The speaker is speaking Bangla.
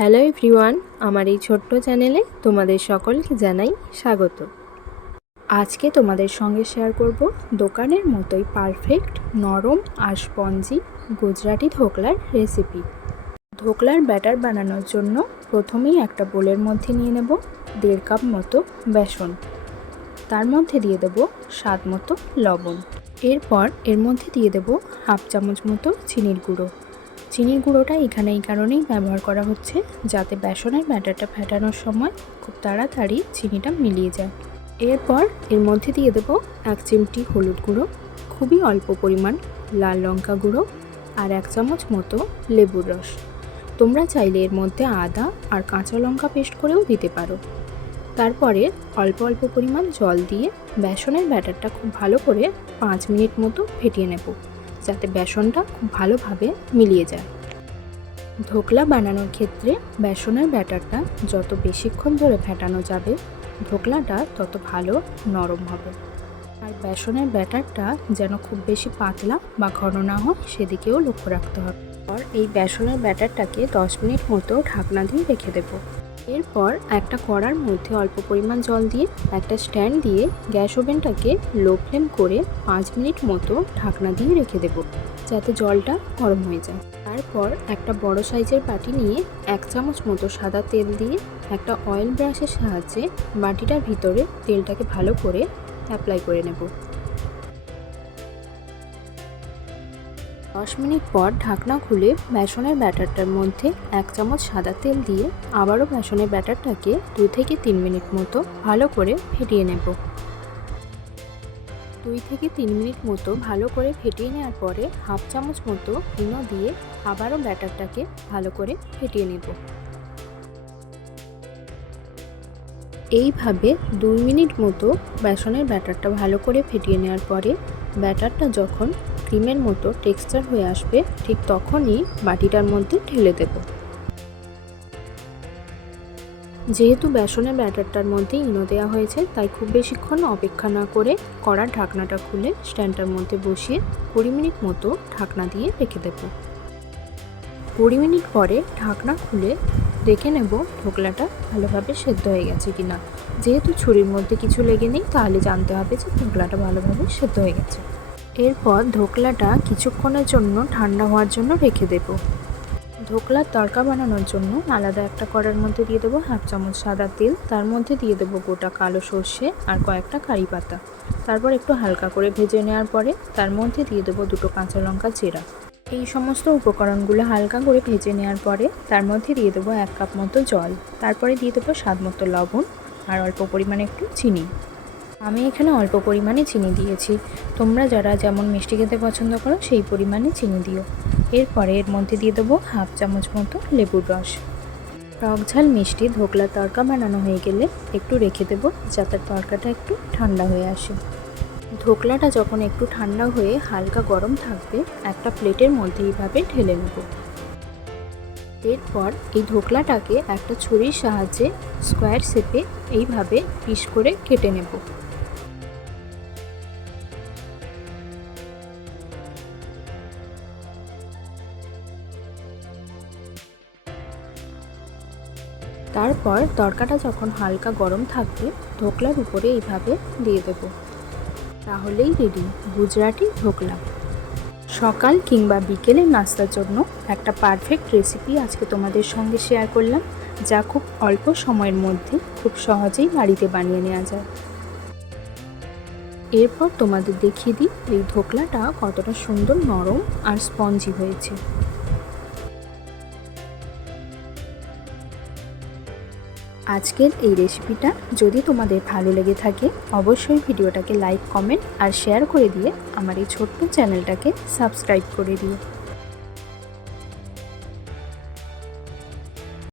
হ্যালো এভরিওয়ান, আমার এই ছোট্ট চ্যানেলে তোমাদের সকলকে জানাই স্বাগত। আজকে তোমাদের সঙ্গে শেয়ার করব দোকানের মতোই পারফেক্ট নরম আর স্পঞ্জি গুজরাটি ধোকলার রেসিপি ধোকলার ব্যাটার বানানোর জন্য প্রথমেই একটা বোলের মধ্যে নিয়ে নেব দেড় কাপ মতো বেসন। তার মধ্যে দিয়ে দেব স্বাদ মতো লবণ। এরপর এর মধ্যে দিয়ে দেব হাফ চামচ মতো চিনির গুঁড়ো। চিনির গুঁড়োটা এখানে এই কারণেই ব্যবহার করা হচ্ছে, যাতে বেসনের ব্যাটারটা ফেটানোর সময় খুব তাড়াতাড়ি চিনিটা মিলিয়ে যায়। এরপর এর মধ্যে দিয়ে দেবো এক চিমটি হলুদ গুঁড়ো, খুবই অল্প পরিমাণ লাল লঙ্কা গুঁড়ো আর এক চামচ মতো লেবুর রস। তোমরা চাইলে এর মধ্যে আদা আর কাঁচা লঙ্কা পেস্ট করেও দিতে পারো। তারপরে অল্প অল্প পরিমাণ জল দিয়ে বেসনের ব্যাটারটা খুব ভালো করে পাঁচ মিনিট মতো ফেটিয়ে নেব। যাতে বেসনটা খুব ভালোভাবে মিলিয়ে যায়। ধোকলা বানানোর ক্ষেত্রে বেসনের ব্যাটারটা যত বেশিক্ষণ ধরে ফেটানো যাবে, ধোকলাটা তত ভালো নরম হবে। আর বেসনের ব্যাটারটা যেন খুব বেশি পাতলা বা ঘন না হয়, সেদিকেও লক্ষ্য রাখতে হবে। আর এই বেসনের ব্যাটারটাকে দশ মিনিট মতো ঢাকনা দিয়ে রেখে দেবো। এরপর একটা কড়ার মধ্যে অল্প পরিমাণ জল দিয়ে একটা স্ট্যান্ড দিয়ে গ্যাস ওভেনটাকে লো ফ্লেম করে পাঁচ মিনিট মতো ঢাকনা দিয়ে রেখে দেবো, যাতে জলটা গরম হয়ে যায়। তারপর একটা বড় সাইজের বাটি নিয়ে এক চামচ মতো সাদা তেল দিয়ে একটা অয়েল ব্রাশের সাহায্যে বাটিটার ভিতরে তেলটাকে ভালো করে অ্যাপ্লাই করে নেব। দশ মিনিট পর ঢাকনা খুলে বেসনের ব্যাটারটার মধ্যে এক চামচ সাদা তেল দিয়ে আবারও বেসনের ব্যাটারটাকে দু থেকে তিন মিনিট মতো ভালো করে ফেটিয়ে নেব। দুই থেকে তিন মিনিট মতো ভালো করে ফেটিয়ে নেওয়ার পরে হাফ চামচ মতো ইনো দিয়ে আবারও ব্যাটারটাকে ভালো করে ফেটিয়ে নেব। এইভাবে দুই মিনিট মতো বেসনের ব্যাটারটা ভালো করে ফেটিয়ে নেওয়ার পরে ব্যাটারটা যখন ক্রিমের মতো টেক্সচার হয়ে আসবে, ঠিক তখনই বাটিটার মধ্যে ঢেলে দেব। যেহেতু বেসনের ব্যাটারটার মধ্যে ইনো দেওয়া হয়েছে, তাই খুব বেশিক্ষণ অপেক্ষা না করে কড়ার ঢাকনাটা খুলে স্ট্যান্ডটার মধ্যে বসিয়ে কুড়ি মিনিট মতো ঢাকনা দিয়ে রেখে দেব। কুড়ি মিনিট পরে ঢাকনা খুলে দেখে নেব ঢোকলাটা ভালোভাবে সেদ্ধ হয়ে গেছে কি না যেহেতু ছুরির মধ্যে কিছু লেগে নেই, তাহলে জানতে হবে যে ঢোকলাটা ভালোভাবে সেদ্ধ হয়ে গেছে। এরপর ধোকলাটা কিছুক্ষণের জন্য ঠান্ডা হওয়ার জন্য রেখে দেব। ধোকলার তড়কা বানানোর জন্য আলাদা একটা কড়ার মধ্যে দিয়ে দেবো হাফ চামচ সাদা তেল, তার মধ্যে দিয়ে দেবো গোটা কালো সর্ষে আর কয়েকটা কারি পাতা। তারপর একটু হালকা করে ভেজে নেওয়ার পরে তার মধ্যে দিয়ে দেবো দুটো কাঁচা লঙ্কা চেরা। এই সমস্ত উপকরণগুলো হালকা করে ভেজে নেওয়ার পরে তার মধ্যে দিয়ে দেবো এক কাপ মতো জল। তারপরে দিয়ে দেবো স্বাদ মতো লবণ আর অল্প পরিমাণে একটু চিনি। আমি এখানে অল্প পরিমাণে চিনি দিয়েছি। তোমরা যারা যেমন মিষ্টি খেতে পছন্দ করো, সেই পরিমাণে চিনি দিও। এরপরে এর মধ্যে দিয়ে দেবো হাফ চামচ মতো লেবুর রস। টক ঝাল, মিষ্টি, ধোকলা, তরকা বানানো হয়ে গেলে একটু রেখে দেবো যাতে তরকাটা একটু ঠান্ডা হয়ে আসে। ধোকলাটা যখন একটু ঠান্ডা হয়ে হালকা গরম থাকবে, একটা প্লেটের মধ্যে এইভাবে ঢেলে নেব। এরপর এই ধোকলাটাকে একটা ছুরির সাহায্যে স্কোয়ার শেপে এইভাবে পিস করে কেটে নেব। তারপর তরকাটা যখন হালকা গরম থাকবে ধোকলার উপরে এইভাবে দিয়ে দেব। তাহলেই রেডি গুজরাটি ধোকলা সকাল কিংবা বিকেলের নাস্তার জন্য একটা পারফেক্ট রেসিপি আজকে তোমাদের সঙ্গে শেয়ার করলাম, যা খুব অল্প সময়ের মধ্যে খুব সহজেই বাড়িতে বানিয়ে নেওয়া যায়। এরপর তোমাদের দেখিয়ে দিই এই ধোকলাটা কতটা সুন্দর নরম আর স্পঞ্জি হয়েছে। আজকের এই রেসিপিটা যদি তোমাদের ভালো লেগে থাকে, অবশ্যই ভিডিওটাকে লাইক, কমেন্ট আর শেয়ার করে দিয়ে আমার এই ছোট্ট চ্যানেলটাকে সাবস্ক্রাইব করে দিও।